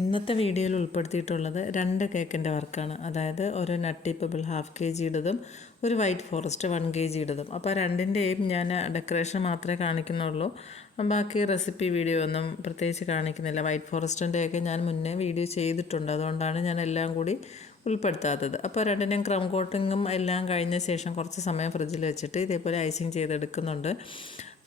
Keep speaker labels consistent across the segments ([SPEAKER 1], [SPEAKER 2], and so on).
[SPEAKER 1] ഇന്നത്തെ വീഡിയോയിൽ ഉൾപ്പെടുത്തിയിട്ടുള്ളത് രണ്ട് കേക്കിന്റെ വർക്കാണ്. അതായത് ഒരു നട്ടി പെബിൾ ഹാഫ് കെ ജിയുടേതും ഒരു വൈറ്റ് ഫോറസ്റ്റ് വൺ കെ ജിയുടേതും അപ്പോൾ രണ്ടിന്റെയും ഞാൻ ഡെക്കറേഷൻ മാത്രമേ കാണിക്കുന്നുള്ളൂ. ബാക്കി റെസിപ്പി വീഡിയോ ഒന്നും പ്രത്യേകിച്ച് കാണിക്കുന്നില്ല. വൈറ്റ് ഫോറസ്റ്റിന്റെയൊക്കെ ഞാൻ മുന്നേ വീഡിയോ ചെയ്തിട്ടുണ്ട്. അതുകൊണ്ടാണ് ഞാൻ എല്ലാം കൂടി ഉൾപ്പെടുത്താത്തത്. അപ്പോൾ രണ്ടിന്റെയും ക്രം കോട്ടിങ്ങും എല്ലാം കഴിഞ്ഞ ശേഷം കുറച്ച് സമയം ഫ്രിഡ്ജിൽ വെച്ചിട്ട് ഇതേപോലെ ഐസിങ് ചെയ്തെടുക്കുന്നുണ്ട്.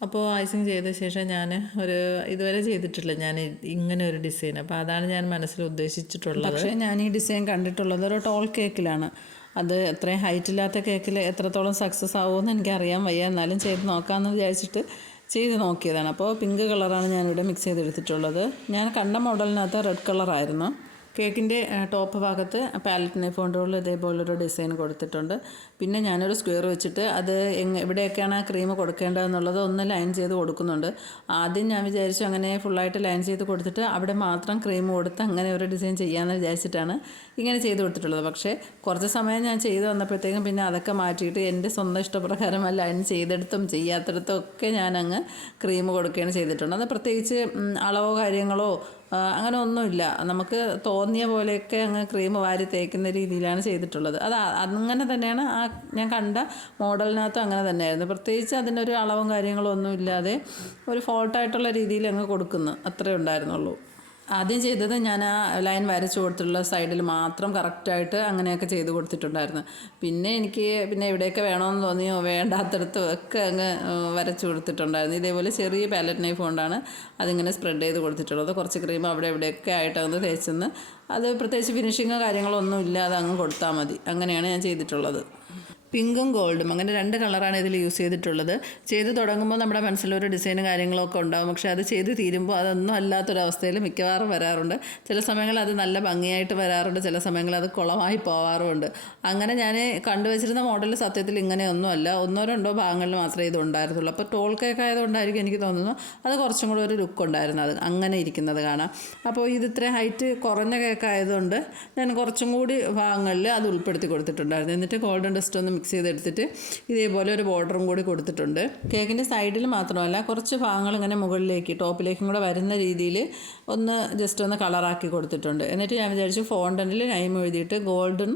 [SPEAKER 1] അപ്പോൾ ഐസിങ് ചെയ്ത ശേഷം ഞാൻ ഒരു ഇതുവരെ ചെയ്തിട്ടില്ല. ഞാൻ ഇങ്ങനെ ഒരു ഡിസൈൻ. അപ്പോൾ അതാണ് ഞാൻ മനസ്സിൽ ഉദ്ദേശിച്ചിട്ടുള്ളത്.
[SPEAKER 2] പക്ഷേ ഞാൻ ഈ ഡിസൈൻ കണ്ടിട്ടുള്ളത് ഒരു ടോൾ കേക്കിലാണ്. അത് ഹൈറ്റ് ഇല്ലാത്ത കേക്കിൽ എത്രത്തോളം സക്സസ് ആവുമെന്ന് എനിക്കറിയാൻ വയ്യ. എന്നാലും ചെയ്ത് നോക്കാമെന്ന് വിചാരിച്ചിട്ട് ചെയ്ത് നോക്കിയതാണ്. അപ്പോൾ പിങ്ക് കളറാണ് ഞാനിവിടെ മിക്സ് ചെയ്തെടുത്തിട്ടുള്ളത്. ഞാൻ കണ്ട മോഡലിനകത്ത് റെഡ് കളറായിരുന്നു. കേക്കിന്റെ ടോപ്പ് ഭാഗത്ത് പാലറ്റ് നൈഫ് കൊണ്ടുള്ള ഇതേപോലൊരു ഡിസൈൻ കൊടുത്തിട്ടുണ്ട്. പിന്നെ ഞാനൊരു സ്ക്വയർ വെച്ചിട്ട് അത് എങ് എവിടെയൊക്കെയാണ് ആ ക്രീം കൊടുക്കേണ്ടതെന്നുള്ളത് ഒന്ന് ലൈൻ ചെയ്ത് കൊടുക്കുന്നുണ്ട്. ആദ്യം ഞാൻ വിചാരിച്ചു അങ്ങനെ ഫുള്ളായിട്ട് ലൈൻ ചെയ്ത് കൊടുത്തിട്ട് അവിടെ മാത്രം ക്രീം കൊടുത്ത് അങ്ങനെ ഒരു ഡിസൈൻ ചെയ്യാമെന്ന് വിചാരിച്ചിട്ടാണ് ഇങ്ങനെ ചെയ്ത് കൊടുത്തിട്ടുള്ളത്. പക്ഷേ കുറച്ച് സമയം ഞാൻ ചെയ്ത് വന്നപ്പോഴത്തേക്കും പിന്നെ അതൊക്കെ മാറ്റിയിട്ട് എന്റെ സ്വന്തം ഇഷ്ടപ്രകാരം ലൈൻ ചെയ്തെടുത്തും ചെയ്യാത്തിടത്തും ഒക്കെ ഞാനങ്ങ് ക്രീം കൊടുക്കുകയാണ് ചെയ്തിട്ടുണ്ട് അത് പ്രത്യേകിച്ച് അളവോ കാര്യങ്ങളോ അങ്ങനെ ഒന്നുമില്ല. നമുക്ക് തോന്നിയ പോലെയൊക്കെ അങ്ങ് ക്രീം വാരി തേക്കുന്ന രീതിയിലാണ് ചെയ്തിട്ടുള്ളത്. അത് അങ്ങനെ തന്നെയാണ് ആ ഞാൻ കണ്ട മോഡലിനകത്തും അങ്ങനെ തന്നെയായിരുന്നു. പ്രത്യേകിച്ച് അതിനൊരു അളവും കാര്യങ്ങളും ഒന്നും ഇല്ലാതെ ഒരു ഫോൾട്ടായിട്ടുള്ള രീതിയിൽ അങ്ങ് കൊടുക്കുന്നു. അത്രേ ഉണ്ടായിരുന്നുള്ളൂ. ആദ്യം ചെയ്തത് ഞാൻ ആ ലൈൻ വരച്ചു കൊടുത്തിട്ടുള്ള സൈഡിൽ മാത്രം കറക്റ്റായിട്ട് അങ്ങനെയൊക്കെ ചെയ്ത് കൊടുത്തിട്ടുണ്ടായിരുന്നു. പിന്നെ എനിക്ക് പിന്നെ എവിടെയൊക്കെ വേണമെന്ന് തോന്നിയോ വേണ്ടാത്തടത്തും ഒക്കെ അങ്ങ് വരച്ചു കൊടുത്തിട്ടുണ്ടായിരുന്നു. ഇതേപോലെ ചെറിയ പാലറ്റ് നൈഫ് കൊണ്ടാണ് അതിങ്ങനെ സ്പ്രെഡ് ചെയ്ത് കൊടുത്തിട്ടുള്ളത്. കുറച്ച് ക്രീം അവിടെ എവിടെയൊക്കെ അങ്ങ് തേച്ചെന്ന്. അത് പ്രത്യേകിച്ച് ഫിനിഷിങ്ങോ കാര്യങ്ങളോ ഒന്നും ഇല്ലാതെ അങ്ങ് കൊടുത്താൽ മതി. അങ്ങനെയാണ് ഞാൻ ചെയ്തിട്ടുള്ളത്. പിങ്കും ഗോൾഡും. അങ്ങനെ രണ്ട് കളറാണ് ഇതിൽ യൂസ് ചെയ്തിട്ടുള്ളത്. ചെയ്ത് തുടങ്ങുമ്പോൾ നമ്മുടെ മനസ്സിലൊരു ഡിസൈനും കാര്യങ്ങളൊക്കെ ഉണ്ടാകും പക്ഷേ അത് ചെയ്ത് തീരുമ്പോൾ അതൊന്നും അല്ലാത്തൊരവസ്ഥയിൽ മിക്കവാറും വരാറുണ്ട്. ചില സമയങ്ങളിൽ അത് നല്ല ഭംഗിയായിട്ട് വരാറുണ്ട്. ചില സമയങ്ങളിൽ അത് കുളമായി പോവാറുമുണ്ട്. അങ്ങനെ ഞാൻ കണ്ടുവച്ചിരുന്ന മോഡൽ സത്യത്തിൽ ഇങ്ങനെയൊന്നുമല്ല. ഒന്നോ രണ്ടോ ഭാഗങ്ങളിൽ മാത്രമേ ഇത് ഉണ്ടായിരുന്നുള്ളൂ അപ്പോൾ ടോൾ കേക്ക് ആയതുകൊണ്ടായിരിക്കും എനിക്ക് തോന്നുന്നു അത് കുറച്ചും കൂടെ ഒരു ലുക്ക് ഉണ്ടായിരുന്നു അത് അങ്ങനെ ഇരിക്കുന്നത് കാണാം. അപ്പോൾ ഇത് ഇത്ര ഹൈറ്റ് കുറഞ്ഞ കേക്ക് ആയതുകൊണ്ട് ഞാൻ കുറച്ചും കൂടി ഭാഗങ്ങളിൽ അത് ഉൾപ്പെടുത്തി കൊടുത്തിട്ടുണ്ടായിരുന്നു. എന്നിട്ട് ഗോൾഡൻ ഡസ്റ്റ് ഒന്ന് മിക്സ് ചെയ്തെടുത്തിട്ട് ഇതേപോലെ ഒരു ബോർഡറും കൂടി കൊടുത്തിട്ടുണ്ട്. കേക്കിന്റെ സൈഡിൽ മാത്രമല്ല കുറച്ച് ഭാഗങ്ങൾ ഇങ്ങനെ മുകളിലേക്ക് ടോപ്പിലേക്കും കൂടെ വരുന്ന രീതിയിൽ ഒന്ന് ജസ്റ്റ് ഒന്ന് കളറാക്കി കൊടുത്തിട്ടുണ്ട്. എന്നിട്ട് ഞാൻ വിചാരിച്ചു ഫോണ്ടനിൽ നൈം എഴുതിയിട്ട് ഗോൾഡൻ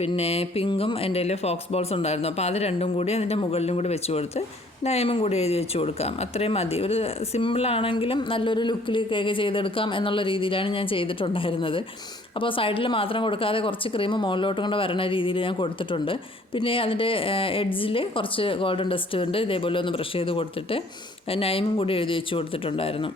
[SPEAKER 2] പിന്നെ പിങ്കും എന്റെ ഫോക്സ് ബോൾസ് ഉണ്ടായിരുന്നു. അപ്പോൾ അത് രണ്ടും കൂടി അതിന്റെ മുകളിലും കൂടി വെച്ച് കൊടുത്ത് നൈമും കൂടി എഴുതി വെച്ച് കൊടുക്കാം. അത്രയും മതി. ഒരു സിമ്പിളാണെങ്കിലും നല്ലൊരു ലുക്കിൽ കേക്ക് ചെയ്തെടുക്കാം എന്നുള്ള രീതിയിലാണ് ഞാൻ ചെയ്തിട്ടുണ്ടായിരുന്നത്. അപ്പോൾ സൈഡിൽ മാത്രം കൊടുക്കാതെ കുറച്ച് ക്രീം മുകളിലോട്ട് കൊണ്ട് വരണ രീതിയിൽ ഞാൻ കൊടുത്തിട്ടുണ്ട്. പിന്നെ അതിന്റെ എഡ്ജിൽ കുറച്ച് ഗോൾഡൻ ഡസ്റ്റ് ഉണ്ട്. ഇതേപോലെ ഒന്ന് ബ്രഷ് ചെയ്ത് കൊടുത്തിട്ട് നൈമും കൂടി എഴുതി വെച്ച് കൊടുത്തിട്ടുണ്ടായിരുന്നു.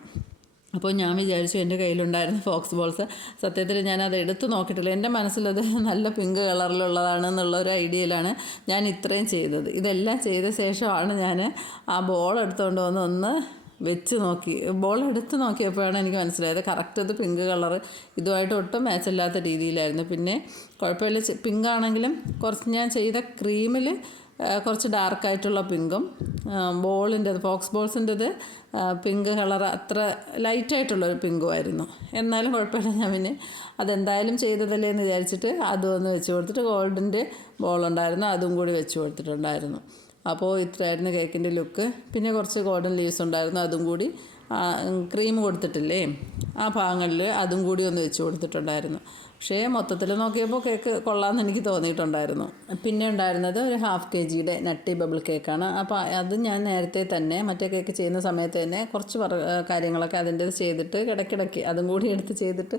[SPEAKER 2] അപ്പോൾ ഞാൻ വിചാരിച്ചു എന്റെ കയ്യിലുണ്ടായിരുന്ന ഫോക്സ് ബോൾസ് സത്യത്തിൽ ഞാൻ അത് എടുത്ത് നോക്കിയിട്ടില്ല. എന്റെ മനസ്സിലത് നല്ല പിങ്ക് കളറിലുള്ളതാണ് എന്നുള്ള ഒരു ഐഡിയയിലാണ് ഞാൻ ഇത്രയും ചെയ്തത്. ഇതെല്ലാം ചെയ്ത ശേഷമാണ് ഞാൻ ആ ബോൾ എടുത്തുകൊണ്ട് വന്ന് ഒന്ന് വെച്ച് നോക്കി. ബോൾ എടുത്ത് നോക്കിയപ്പോഴാണ് എനിക്ക് മനസ്സിലായത്. കറക്റ്റ് അത് പിങ്ക് കളർ. ഇതുമായിട്ട് ഒട്ടും മാച്ചല്ലാത്ത രീതിയിലായിരുന്നു. പിന്നെ കുഴപ്പമില്ല. പിങ്ക് ആണെങ്കിലും കുറച്ച് ഞാൻ ചെയ്ത ക്രീമിൽ കുറച്ച് ഡാർക്കായിട്ടുള്ള പിങ്കും ബോളിന്റെത് ഫോക്സ് ബോൾസിന്റെത് പിങ്ക് കളർ അത്ര ലൈറ്റായിട്ടുള്ളൊരു പിങ്കും ആയിരുന്നു എന്നാലും കുഴപ്പമില്ല ഞാൻ പിന്നെ അതെന്തായാലും ചെയ്തതല്ലേ എന്ന് വിചാരിച്ചിട്ട് അതും ഒന്ന് വെച്ച് കൊടുത്തിട്ട് ഗോൾഡിന്റെ ബോളുണ്ടായിരുന്നു അതും കൂടി വെച്ച് കൊടുത്തിട്ടുണ്ടായിരുന്നു. അപ്പോൾ ഇത്രയായിരുന്നു കേക്കിന്റെ ലുക്ക് പിന്നെ കുറച്ച് ഗോൾഡൻ ലീവ്സ് ഉണ്ടായിരുന്നു അതും കൂടി ക്രീം കൊടുത്തിട്ടില്ലേ? ആ ഭാഗങ്ങളിൽ അതും കൂടി ഒന്ന് വെച്ച് കൊടുത്തിട്ടുണ്ടായിരുന്നു. പക്ഷേ മൊത്തത്തിൽ നോക്കിയപ്പോൾ കേക്ക് കൊള്ളാമെന്ന് എനിക്ക് തോന്നിയിട്ടുണ്ടായിരുന്നു. പിന്നെ ഉണ്ടായിരുന്നത് ഒരു ഹാഫ് കെ ജിയുടെ നട്ടി ബബിൾ കേക്കാണ് അപ്പോൾ അത് ഞാൻ നേരത്തെ തന്നെ മറ്റേ കേക്ക് ചെയ്യുന്ന സമയത്ത് തന്നെ കുറച്ച് കാര്യങ്ങളൊക്കെ അതിന്റെ ചെയ്തിട്ട് ഇടയ്ക്കിടയ്ക്ക് അതും കൂടി എടുത്ത് ചെയ്തിട്ട്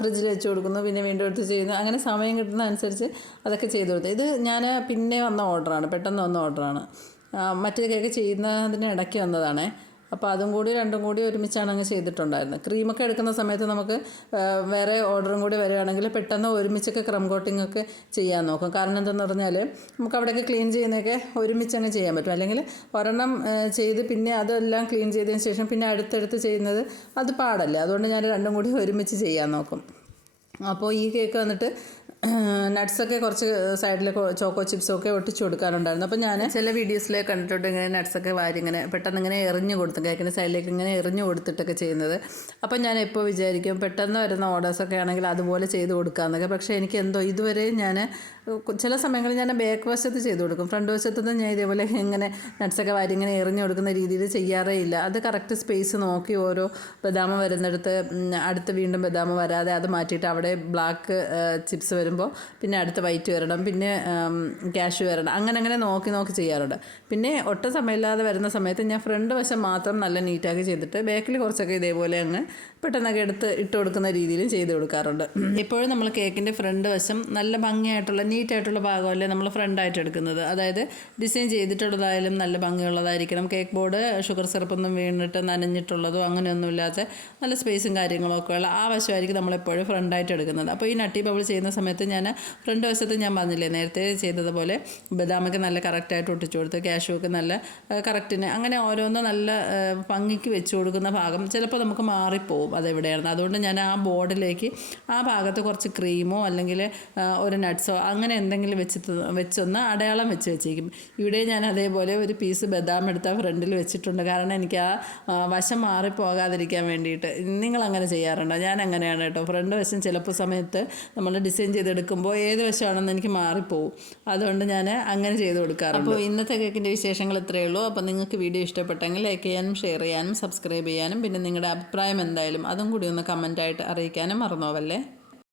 [SPEAKER 2] ഫ്രിഡ്ജിൽ വെച്ച് കൊടുക്കുന്നു പിന്നെ വീണ്ടും എടുത്ത് ചെയ്യുന്നു. അങ്ങനെ സമയം കിട്ടുന്ന അനുസരിച്ച് അതൊക്കെ ചെയ്ത് കൊടുത്തു. ഇത് ഞാൻ പിന്നെ വന്ന ഓർഡറാണ് പെട്ടെന്ന് വന്ന ഓർഡറാണ് മറ്റേ കേക്ക് ചെയ്യുന്നതിന് ഇടയ്ക്ക് വന്നതാണേ. അപ്പോൾ അതും കൂടി രണ്ടും കൂടി ഒരുമിച്ചാണ് അങ്ങ് ചെയ്തിട്ടുണ്ടായിരുന്നത് ക്രീമൊക്കെ എടുക്കുന്ന സമയത്ത് നമുക്ക് വേറെ ഓർഡറും കൂടി വരികയാണെങ്കിൽ പെട്ടെന്ന് ഒരുമിച്ചൊക്കെ ക്രം കോട്ടിംഗ് ഒക്കെ ചെയ്യാൻ നോക്കും. കാരണം എന്തെന്ന് പറഞ്ഞാൽ നമുക്ക് അവിടെയൊക്കെ ക്ലീൻ ചെയ്യുന്നതൊക്കെ ഒരുമിച്ച് അങ്ങ് ചെയ്യാൻ പറ്റും. അല്ലെങ്കിൽ ഒരെണ്ണം ചെയ്ത് പിന്നെ അതെല്ലാം ക്ലീൻ ചെയ്തതിന് ശേഷം പിന്നെ അടുത്തടുത്ത് ചെയ്യുന്നത് അത് പാടല്ലേ. അതുകൊണ്ട് ഞാൻ രണ്ടും കൂടി ഒരുമിച്ച് ചെയ്യാൻ നോക്കും. അപ്പോൾ ഈ കേക്ക് വന്നിട്ട് നട്ട്സൊക്കെ കുറച്ച് സൈഡിൽ ചോക്കോ ചിപ്സൊക്കെ ഒട്ടിച്ചു കൊടുക്കാറുണ്ടായിരുന്നു. അപ്പോൾ ഞാൻ ചില വീഡിയോസിൽ കണ്ടിട്ടുണ്ട് ഇങ്ങനെ നട്ട്സൊക്കെ വാരി ഇങ്ങനെ പെട്ടെന്ന് ഇങ്ങനെ എറിഞ്ഞു കൊടുത്തു കേക്കിന്റെ സൈഡിലേക്ക് ഇങ്ങനെ എറിഞ്ഞു കൊടുത്തിട്ടൊക്കെ ചെയ്യുന്നത്. അപ്പം ഞാൻ എപ്പോൾ വിചാരിക്കും പെട്ടെന്ന് വരുന്ന ഓർഡേഴ്സൊക്കെ ആണെങ്കിൽ അതുപോലെ ചെയ്ത് കൊടുക്കാമെന്നൊക്കെ പക്ഷേ എനിക്ക് എന്തോ ഇതുവരെ ഞാൻ ചില സമയങ്ങളിൽ ഞാൻ ബാക്ക് വശത്ത് ചെയ്ത് കൊടുക്കും. ഫ്രണ്ട് വശത്തുനിന്ന് ഞാൻ ഇതേപോലെ ഇങ്ങനെ നട്ട്സൊക്കെ വാരി ഇങ്ങനെ എറിഞ്ഞു കൊടുക്കുന്ന രീതിയിൽ ചെയ്യാറേ ഇല്ല. അത് കറക്റ്റ് സ്പേസ് നോക്കി ഓരോ ബദാമ വരുന്നിടത്ത് അടുത്ത് വീണ്ടും ബദാമ വരാതെ അത് മാറ്റിയിട്ട് അവിടെ ബ്ലാക്ക് ചിപ്സ് വരുമ്പോൾ പിന്നെ അടുത്ത് വൈറ്റ് വരണം പിന്നെ ക്യാഷ് വരണം. അങ്ങനെ അങ്ങനെ നോക്കി നോക്കി ചെയ്യാറുണ്ട്. പിന്നെ ഒട്ടും സമയമില്ലാതെ വരുന്ന സമയത്ത് ഞാൻ ഫ്രണ്ട് വശം മാത്രം നല്ല നീറ്റാക്കി ചെയ്തിട്ട് ബാക്കിൽ കുറച്ചൊക്കെ ഇതേപോലെ അങ്ങ് പെട്ടെന്നൊക്കെ എടുത്ത് ഇട്ട് കൊടുക്കുന്ന രീതിയിലും ചെയ്ത് കൊടുക്കാറുണ്ട്. എപ്പോഴും നമ്മൾ കേക്കിന്റെ ഫ്രണ്ട് വശം നല്ല ഭംഗിയായിട്ടുള്ള നീറ്റായിട്ടുള്ള ഭാഗമല്ലേ നമ്മൾ ഫ്രണ്ടായിട്ട് എടുക്കുന്നത്. അതായത് ഡിസൈൻ ചെയ്തിട്ടുള്ളതായാലും നല്ല ഭംഗിയുള്ളതായിരിക്കണം. കേക്ക് ബോർഡ് ഷുഗർ സിറപ്പൊന്നും വീണിട്ട് നനഞ്ഞിട്ടുള്ളതോ അങ്ങനെയൊന്നുമില്ലാത്ത നല്ല സ്പേസും കാര്യങ്ങളൊക്കെ ഉള്ള ആ വശമായിരിക്കും നമ്മളെപ്പോഴും ഫ്രണ്ടായിട്ട് എടുക്കുന്നത്. അപ്പോൾ ഈ നട്ടി ബബിൾ ചെയ്യുന്ന സമയത്ത് ഞാൻ ഫ്രണ്ട് വശത്ത് ഞാൻ പറഞ്ഞില്ലേ നേരത്തെ ചെയ്തതുപോലെ ബദാമൊക്കെ നല്ല കറക്റ്റായിട്ട് ഒട്ടിച്ചു കൊടുത്ത് കാഷ്യൂ ഒക്കെ നല്ല കറക്റ്റിന് അങ്ങനെ ഓരോന്ന് നല്ല ഭംഗിക്ക് വെച്ച് കൊടുക്കുന്ന ഭാഗം ചിലപ്പോൾ നമുക്ക് മാറിപ്പോവും. അതെവിടെയാണെന്ന് അതുകൊണ്ട് ഞാൻ ആ ബോർഡിലേക്ക് ആ ഭാഗത്ത് കുറച്ച് ക്രീമോ അല്ലെങ്കിൽ ഒരു നട്ട്സോ അങ്ങനെ എന്തെങ്കിലും വെച്ച് വെച്ചൊന്ന് അടയാളം വെച്ച് വെച്ചേക്കും. ഇവിടെ ഞാൻ അതേപോലെ ഒരു പീസ് ബദാം എടുത്ത ഫ്രണ്ടിൽ വെച്ചിട്ടുണ്ട്. കാരണം എനിക്ക് ആ ആ, വശം മാറിപ്പോകാതിരിക്കാൻ വേണ്ടിയിട്ട്. നിങ്ങൾ അങ്ങനെ ചെയ്യാറുണ്ടോ? ഞാൻ അങ്ങനെയാണ് കേട്ടോ. ഫ്രണ്ട് വശം ചിലപ്പോൾ സമയത്ത് നമ്മൾ ഡിസൈൻ ചെയ്തെടുക്കുമ്പോൾ ഏത് വശമാണെന്ന് എനിക്ക് മാറിപ്പോവും. അതുകൊണ്ട് ഞാൻ അങ്ങനെ ചെയ്ത് കൊടുക്കാറുണ്ട്. അപ്പോൾ ഇന്നത്തെ കേക്കിന്റെ വിശേഷങ്ങൾ ഇത്രയേ ഉള്ളൂ. അപ്പോൾ നിങ്ങൾക്ക് വീഡിയോ ഇഷ്ടപ്പെട്ടെങ്കിൽ ലൈക്ക് ചെയ്യാനും ഷെയർ ചെയ്യാനും സബ്സ്ക്രൈബ് ചെയ്യാനും പിന്നെ നിങ്ങളുടെ അഭിപ്രായം എന്തായാലും അതും കൂടി ഒന്ന് കമന്റായിട്ട് അറിയിക്കാനും മറന്നോവല്ലേ?